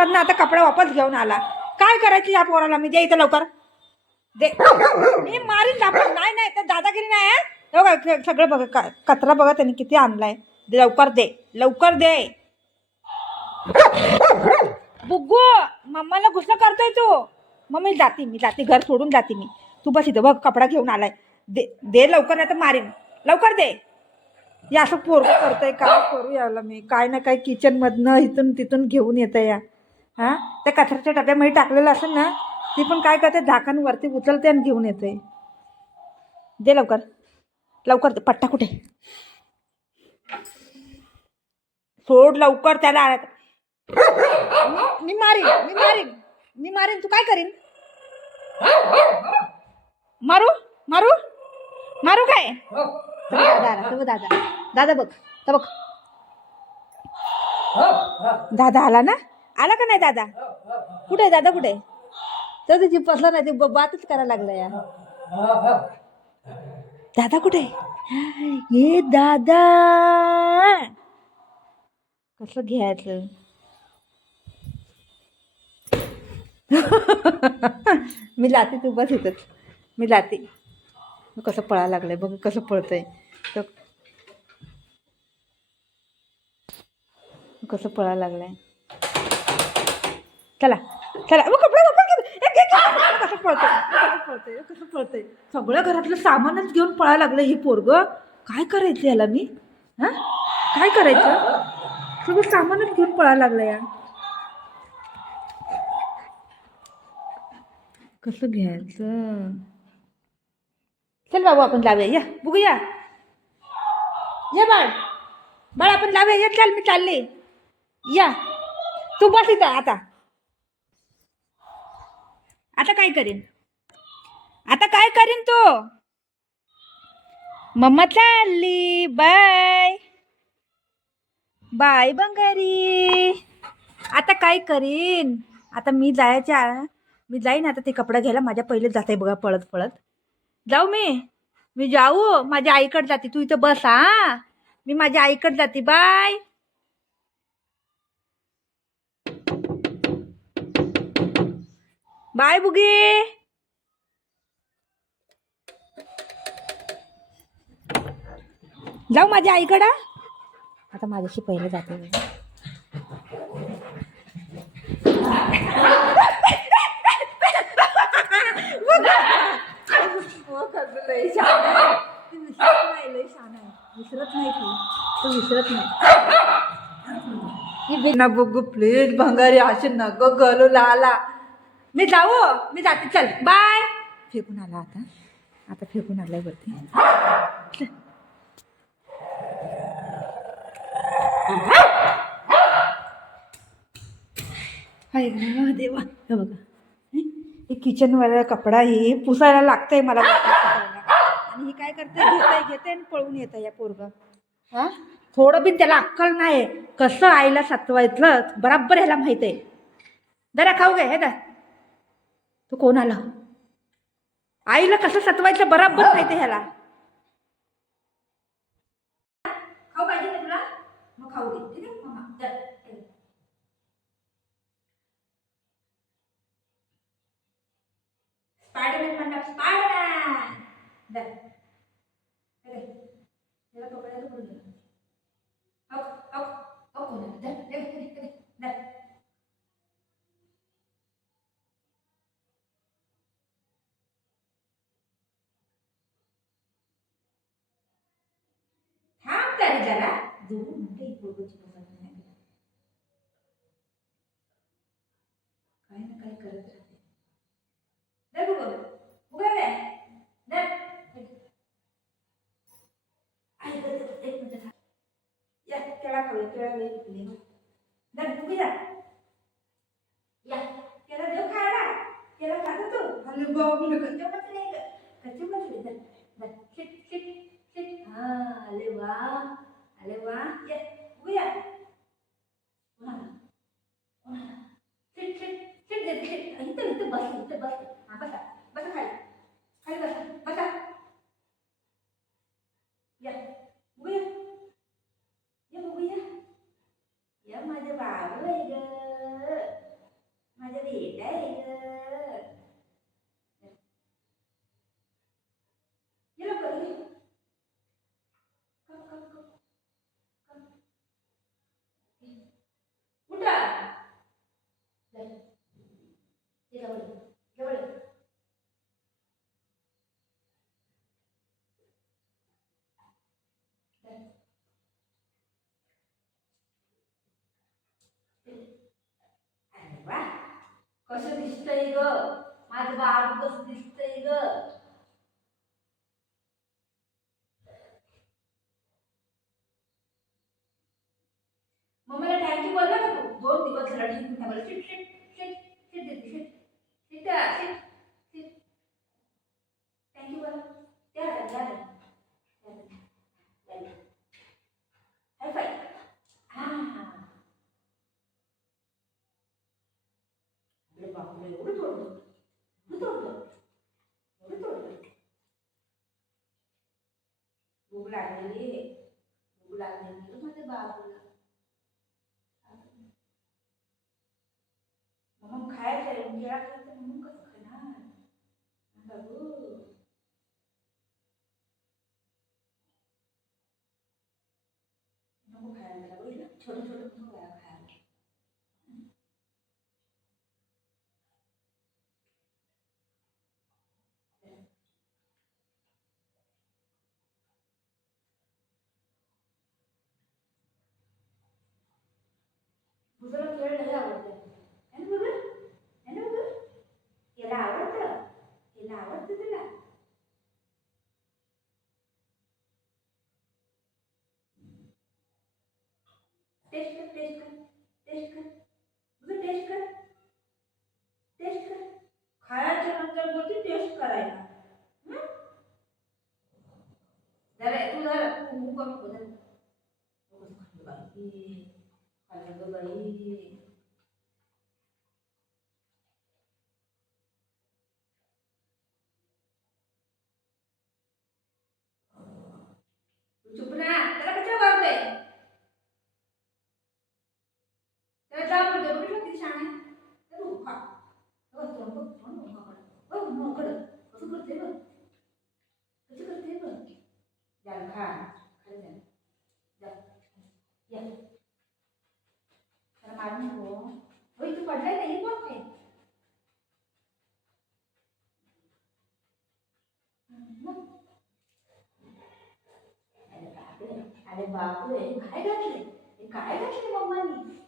मधनं आता कपडा वापस घेऊन आला. काय करायची या पोराला? मी दे इथं लवकर दे. मी मारीन दाखवून. नाही नाही तर दादागिरी नाही आहे. बघा सगळं बघा कचरा बघा त्यांनी किती आणलाय. लवकर दे लवकर दे. बुग्गू मम्माला गुस्सा करतोय तू. मग मी जाते घर सोडून जाते मी. तू बस इथं बघ कपडा घेऊन आलाय. दे दे लवकर नाही तर मारीन. लवकर दे. या असं पोरगं करतंय. काय करू याला मी? काय ना काय किचन मधनं इथून तिथून घेऊन येतं या. हां त्या कचऱ्याच्या डब्यामध्ये टाकलेलं असेल ना ती पण काय करते झाकण वरती उचलते आणि घेऊन येते. दे लवकर लवकर दे. पट्टा कुठे? सोड लवकर त्याला. मी मारीन. तू काय करीन? मारू मारू मारू काय? दादा बघ तर बघ. दादा आला ना? आला का नाही दादा? कुठे आहे दादा? कुठे तर तुझी पसला नाही. ते बातच करायला लागलं या. दादा कुठे? ये दादा. कसं घ्यायचं? मी लाते तू बस इथंच. मी लाते. कसं पळायला लागलंय बघ. कसं पळतंय तर कसं पळायला लागलंय. चला चला मग कपडे कसं पळतंय. सगळं घरातलं सामानच घेऊन पळायला लागलं हे पोरगं. काय करायचं याला मी? हां काय करायचं? सगळं सामानच घेऊन पळायला लागलं या. कसं घ्यायचं? चल बाबू आपण लावूया. या बघूया. ये बाळ आपण लावूया. ये चल मी चालले. या तू बस इथं. आता काय करीन? तू? मम्मा चालली. बाय बाय बंगारी. आता काय करीन? आता मी जाईन आता ते कपडा घ्यायला. माझ्या पहिले जाते बघा पळत पळत. जाऊ मी जाऊ. माझ्या आईकडे जाते. तू इथं बस. हा मी माझ्या आईकडे जाते. Bye bye बुगी. जाऊ माझ्या आईकडं. आता माझ्याशी पहिले जाते. विसरत नाही ना बघू प्लीज भंगारी असे नग गलू लाला. मी जाते. चल बाय. फेकून आला आता फेकून आलाय वरती. देवा हे बघा. हे किचनवाला कपडा ही पुसायला लागतंय मला. आणि ही काय करते? घेते आणि पळून येतं या पोरगं. हां थोडं बिन त्याला अक्कल नाही. कसं आईला सत्वायचं बराबर ह्याला माहित आहे. जरा खाऊ घे. हे दा तू कोण आला? आईला कसं सत्वायचं बराबर माहिती ह्याला. खाऊ पाहिजे ना तुला? मग खाऊ घे. ठीक आहे मम्मा चल. स्पायडरमॅन म्हणतात. स्पायडरमॅन दे त्याला पकडायला करून दे. कोण दे. थांब तरी जरा. दोन मिनिटं पोरगोची पसंत नाही. काय ना काय करत राहते. दे उघड दे. एक मिनिट थांब. या केळा खाऊया. केळा लई पिकले. दे बघूया. या केळा देऊ खायला. केळा खातो तू? हल्ली बाबू कच्चे मचले. शिट. हां आले वा. ये बघूया. शिट इथं बस. हां बसा खाली बसा. या बघूया. या माझे बाबू आहे ग. कसं दिसतंय ग, माझं बाळू कसं दिसतंय ग. मम्मीला थँक्यू बोलला का तू? 2 दिवस झाला ठीक नाही बोलला. शिट शिट शिट शिट देते shit shit shit shit. Thank you बोला. द्या द्या द्या. हाय फाय. हा हा. अरे बापरे, एवढं तोडलं, एवढं तोडलं, एवढं तोडलं. भूक लागलेली, भूक लागलेली माझ्या बाबूला. मग खायचं आहे, केळा खायचं म्हणून कसं खाणार बाबू. नको खायला त्याला, बघितलं छोटं छोटं नको खायला. तुझं केळ लय आवडतं है ना बघ, है ना बघ. याला आवडतं, याला आवडतं तुला. टेस्ट कर, टेस्ट कर, टेस्ट कर, तुझं टेस्ट कर, टेस्ट कर. खायच्या नंतर बोलते टेस्ट करायला. हं? जरा तू जरा तू कमी बदल. बाई खायला ग बाई. तू चुप ना, त्याला कशाला वागतोय? त्याला जा बोलतोय, बघितलं किती छान आहे. तू खा. बघ तोंड बघ, तोंड बघ मोकळं. बघ मोकळं कसं करते बघ, कसं करते बघ. जा खा, खाली जा. जा या. त्याला मारू नको. होय तू पडलाय नाही कोण काय. अरे बापरे, अरे बापरे, काय घातले, काय घातले मम्मानी.